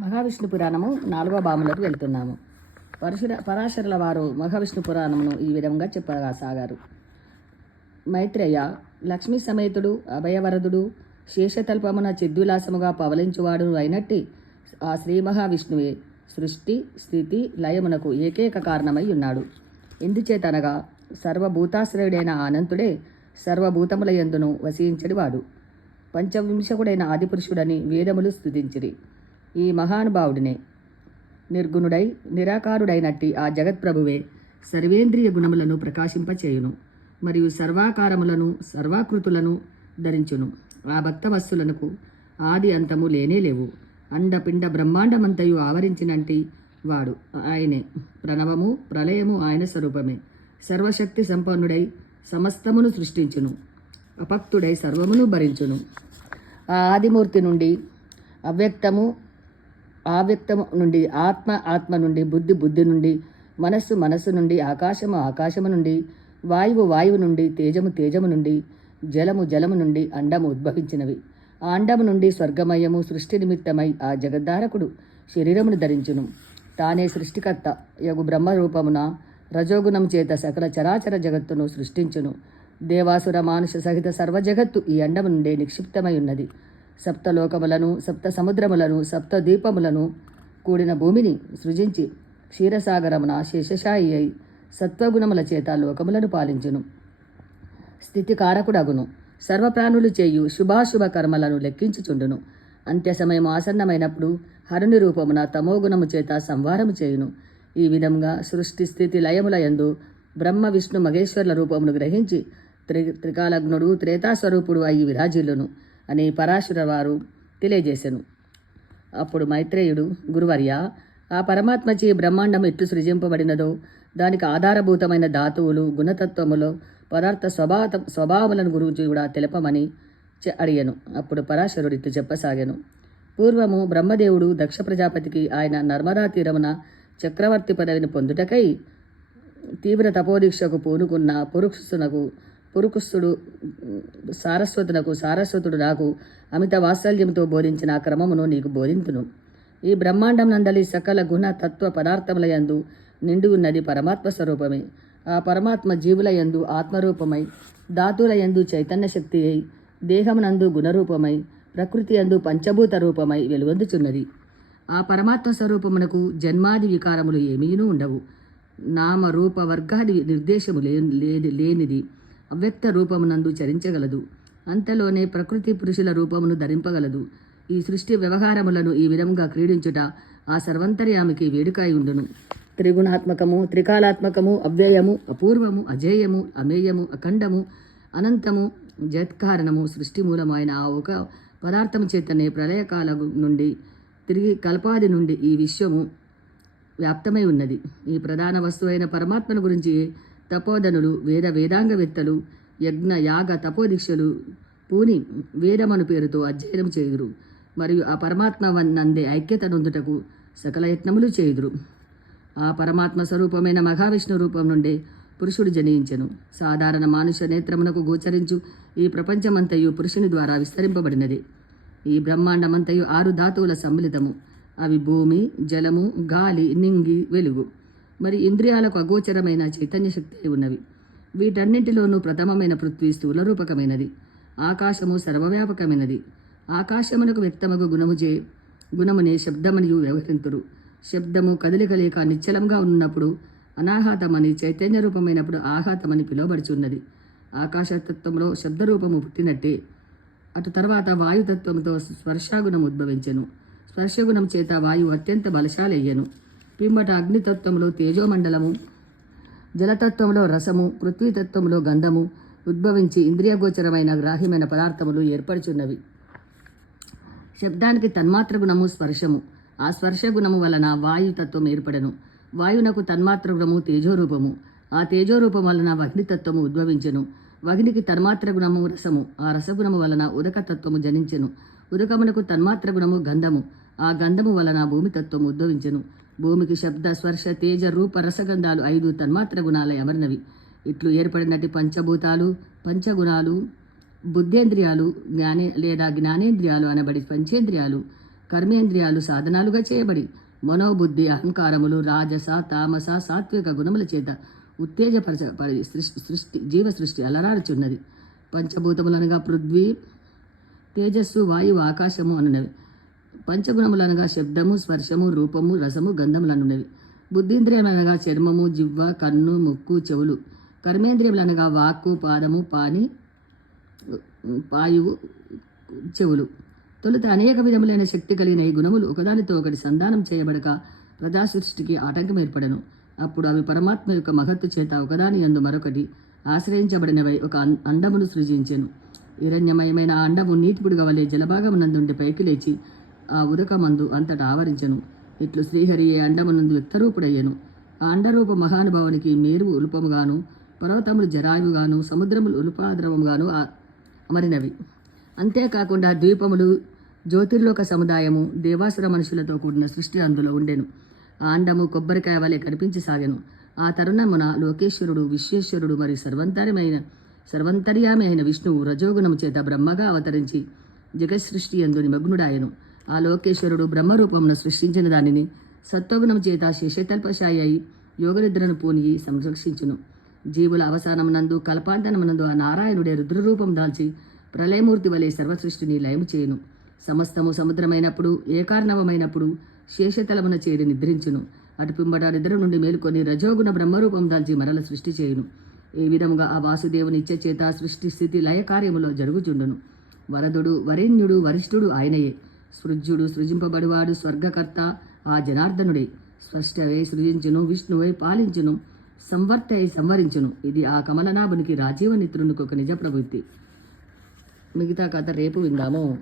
మహావిష్ణు పురాణము నాలుగో భావంలోకి వెళ్తున్నాము. పరశుర పరాశరుల వారు మహావిష్ణు పురాణమును ఈ విధంగా చెప్పగా సాగారు మైత్రేయ లక్ష్మీ సమేతుడు అభయవరదుడు శేషతల్పమున చిద్విలాసముగా పవలించువాడు అయినట్టి ఆ శ్రీ మహావిష్ణువే సృష్టి స్థితి లయమునకు ఏకైక కారణమై ఉన్నాడు. ఎందుచేతనగా సర్వభూతాశ్రయుడైన అనంతుడే సర్వభూతముల యందును వసించడివాడు పంచవింశకుడైన ఆదిపురుషుడని వేదములు స్థుతించిరి ఈ మహానుభావుడినే. నిర్గుణుడై నిరాకారుడైనట్టి ఆ జగత్ప్రభువే సర్వేంద్రియ గుణములను ప్రకాశింపచేయును మరియు సర్వాకారములను సర్వాకృతులను ధరించును. ఆ భక్త వస్తువులకు ఆది అంతము లేనే లేవు. అండపిండ బ్రహ్మాండమంతయు ఆవరించినంటి వాడు ఆయనే. ప్రణవము ప్రళయము ఆయన స్వరూపమే. సర్వశక్తి సంపన్నుడై సమస్తమును సృష్టించును. అపక్తుడై సర్వమును భరించును. ఆ ఆదిమూర్తి నుండి అవ్యక్తము ఆవ్యక్తము నుండి ఆత్మ ఆత్మ నుండి బుద్ధి బుద్ధి నుండి మనస్సు మనస్సు నుండి ఆకాశము ఆకాశము నుండి వాయువు వాయువు నుండి తేజము తేజము నుండి జలము జలము నుండి అండము ఉద్భవించినవి. ఆ అండము నుండి స్వర్గమయము సృష్టి నిమిత్తమై ఆ జగద్ధారకుడు శరీరమును ధరించును. తానే సృష్టికర్త యగు బ్రహ్మ రూపమున రజోగుణం చేత సకల చరాచర జగత్తును సృష్టించును. దేవాసుర మానుష సహిత సర్వ జగత్తు ఈ అండము నుండే నిక్షిప్తమై ఉన్నది. సప్తలోకములను సప్త సముద్రములను సప్త దీపములను కూడిన భూమిని సృజించి క్షీరసాగరమున శేషశాయి అయి సత్వగుణముల చేత లోకములను పాలించును. స్థితి కారకుడగును సర్వప్రాణులు చేయు శుభాశుభ కర్మలను లెక్కించుచుండును. అంత్య సమయం ఆసన్నమైనప్పుడు హరుని రూపమున తమోగుణము చేత సంవారము చేయును. ఈ విధంగా సృష్టి స్థితి లయముల యందు బ్రహ్మ విష్ణు మహేశ్వరుల రూపమును గ్రహించి త్రి త్రికాలగ్నుడు త్రేతాస్వరూపుడు అయి విరాజిల్లును. అని పరాశుర వారు తెలియజేశాను అప్పుడు మైత్రేయుడు గురువర్య ఆ పరమాత్మచే బ్రహ్మాండం ఎట్లు సృజింపబడినదో దానికి ఆధారభూతమైన ధాతువులు గుణతత్వములో పదార్థ స్వభావ స్వభావములను గురించి కూడా తెలపమని చె- అడిగాను. అప్పుడు పరాశరుడు ఇట్లు చెప్పసాగాను. పూర్వము బ్రహ్మదేవుడు దక్ష ప్రజాపతికి ఆయన నర్మదా తీరమున చక్రవర్తి పదవిని పొందుటకై తీవ్ర తపోదీక్షకు పూనుకున్న పురుషునకు పురుకుస్తుడు సారస్వతునకు సారస్వతుడు నాకు అమిత వాత్సల్యంతో బోధించిన ఆ క్రమమును నీకు బోధింతును. ఈ బ్రహ్మాండం నందలి సకల గుణ తత్వ పదార్థముల యందు నిండి ఉన్నది పరమాత్మ స్వరూపమే. ఆ పరమాత్మ జీవుల యందు ఆత్మరూపమై ధాతులయందు చైతన్య శక్తి అయి దేహమునందు గుణరూపమై ప్రకృతి యందు పంచభూత రూపమై వెలువందుచున్నది ఆ పరమాత్మ స్వరూపమునకు జన్మాది వికారములు ఏమీనూ ఉండవు. నామ నిర్దేశము లే లేనిది అవ్యక్త రూపమునందు చరించగలదు. అంతలోనే ప్రకృతి పురుషుల రూపమును ధరింపగలదు. ఈ సృష్టి వ్యవహారములను ఈ విధంగా క్రీడించుట ఆ సర్వంతర్యామికి వేడుకాయి ఉండును. త్రిగుణాత్మకము త్రికాలాత్మకము అవ్యయము అపూర్వము అజేయము అమేయము అఖండము అనంతము జత్కారణము సృష్టి మూలమైన ఆ ఒక పదార్థము చేతనే ప్రళయకాల నుండి తిరిగి కల్పాది నుండి ఈ విశ్వము వ్యాప్తమై ఉన్నది. ఈ ప్రధాన వస్తువైన పరమాత్మను గురించి తపోధనులు వేద వేదాంగవేత్తలు యజ్ఞ యాగ తపోదీక్షలు పూని వేదమను పేరుతో అధ్యయనం చేయుదురు. మరియు ఆ పరమాత్మ నందే ఐక్యత నొందుటకు సకల యత్నములు చేయుదురు. ఆ పరమాత్మ స్వరూపమైన మహావిష్ణు రూపం నుండే పురుషుడు జనించెను. సాధారణ మానుష నేత్రమునకు గోచరించు ఈ ప్రపంచమంతయు పురుషుని ద్వారా విస్తరింపబడినది. ఈ బ్రహ్మాండమంతయు ఆరు ధాతువుల సమ్మిళితము. అవి భూమి జలము గాలి నింగి వెలుగు. మరి ఇంద్రియాలకు అగోచరమైన చైతన్య శక్తి అయి ఉన్నవి. వీటన్నింటిలోనూ ప్రథమమైన పృథ్వీ స్థూల రూపకమైనది ఆకాశము సర్వవ్యాపకమైనది. ఆకాశమునకు వ్యక్తమగు గుణముచే గుణమునే శబ్దమనియు వ్యవహరింతురు. శబ్దము కదలిక లేక నిశ్చలంగా ఉన్నప్పుడు అనాఘాతమని చైతన్య రూపమైనప్పుడు ఆఘాతమని పిలువబడుచున్నది. ఆకాశతత్వంలో శబ్దరూపము పుట్టినట్టే. అటు తర్వాత వాయుతత్వంతో స్పర్శాగుణం ఉద్భవించెను. స్పర్శగుణం చేత వాయువు అత్యంత బలశాలయ్యను. పిమ్మట అగ్నితత్వంలో తేజోమండలము జలతత్వంలో రసము పృథ్వీతత్వంలో గంధము ఉద్భవించి ఇంద్రియగోచరమైన గ్రాహ్యమైన పదార్థములు ఏర్పడుచున్నవి. శబ్దానికి తన్మాత్ర గుణము స్పర్శము. ఆ స్పర్శ గుణము వలన వాయుతత్వం ఏర్పడను. వాయునకు తన్మాత్ర గుణము తేజోరూపము. ఆ తేజోరూపం వలన వగ్నితత్వము ఉద్భవించెను. వగ్నికి తన్మాత్ర గుణము రసము. ఆ రసగుణము వలన ఉదకతత్వము జనించెను. ఉదకమునకు తన్మాత్ర గుణము గంధము. ఆ గంధము వలన భూమితత్వము ఉద్భవించెను. భూమికి శబ్ద స్పర్శ తేజ రూప రసగంధాలు ఐదు తన్మాత్ర గుణాల ఎవరినవి ఇట్లు ఏర్పడినటి పంచభూతాలు పంచగుణాలు బుద్ధేంద్రియాలు జ్ఞానే లేదా జ్ఞానేంద్రియాలు అనబడి పంచేంద్రియాలు కర్మేంద్రియాలు సాధనాలుగా చేయబడి మనోబుద్ధి అహంకారములు రాజస తామస సాత్విక గుణముల చేత ఉత్తేజపరచ సృష్టి సృష్టి జీవ సృష్టి అలరారుచున్నది. పంచభూతములనగా పృథ్వీ తేజస్సు వాయువు ఆకాశము అనునవి పంచగుణములనగా శబ్దము స్పర్శము రూపము రసము గంధములనున్నవి. బుద్ధింద్రియములనగా చర్మము జివ్వ కన్ను ముక్కు చెవులు. కర్మేంద్రియములనగా వాక్కు పాదము పాని పాయువు చెవులు. తొలుత అనేక విధములైన శక్తి కలిగిన ఈ గుణములు ఒకదానితో ఒకటి సంధానం చేయబడక ప్రజా సృష్టికి ఆటంకం ఏర్పడను. అప్పుడు అవి పరమాత్మ యొక్క మహత్తు చేత ఒకదాని యందు మరొకటి ఆశ్రయించబడినవై ఒక అండమును సృజించెను. హిరణ్యమయమైన అండము నీటిపుడుగ వలె జలభాగమునందుండి పైకి లేచి ఉదకమందు అంతటా ఆవరించెను. ఇట్లు శ్రీహరి ఏ అండమునందు వ్యక్తరూపుడయ్యను. ఆ అండరూప మహానుభావునికి మేరు ఉలుపముగాను పర్వతములు జరాయువుగాను సముద్రములు ఉలుపాద్రవముగాను అమరినవి. అంతేకాకుండా ద్వీపములు జ్యోతిర్లోక సముదాయము దేవాసుర మనుషులతో కూడిన సృష్టి అందులో ఉండెను. ఆ అండము కొబ్బరికాయ వలె కనిపించి సాగెను. ఆ తరుణమున లోకేశ్వరుడు విశ్వేశ్వరుడు మరియు సర్వంతరమైన సర్వంతర్యామైన విష్ణువు రజోగుణము చేత బ్రహ్మగా అవతరించి జగత్సృష్టి ఎందు నిమగ్నుడాయను. ఆ లోకేశ్వరుడు బ్రహ్మరూపమును సృష్టించిన దానిని సత్వగుణం చేత శేషతల్పశాయి అయి యోగనిద్రను పూని సంరక్షించును. జీవుల అవసానమునందు కల్పాంతనమునందు ఆ నారాయణుడే రుద్రరూపం దాల్చి ప్రళయమూర్తి వలె సర్వసృష్టిని లయము చేయును. సమస్తము సముద్రమైనప్పుడు ఏకార్ణవమైనప్పుడు శేషతలమున చేరి నిద్రించును. అటుపింబట నిద్ర నుండి మేలుకొని రజోగుణ బ్రహ్మరూపం దాల్చి మరల సృష్టి చేయును. ఈ విధముగా ఆ వాసుదేవుని ఇచ్చ చేత సృష్టి స్థితి లయ కార్యములో జరుగుచుండును. వరదుడు వరేణ్యుడు వరిష్ఠుడు ఆయనయే. సృజ్యుడు సృజింపబడివాడు స్వర్గకర్త ఆ జనార్దనుడే. స్పష్టవై సృజించును విష్ణువై పాలించును సంవర్తై సంవరించును. ఇది ఆ కమలనాభునికి రాజీవ నిత్రునికి ఒక నిజ ప్రవృత్తి మిగతా కథ రేపు విందాము.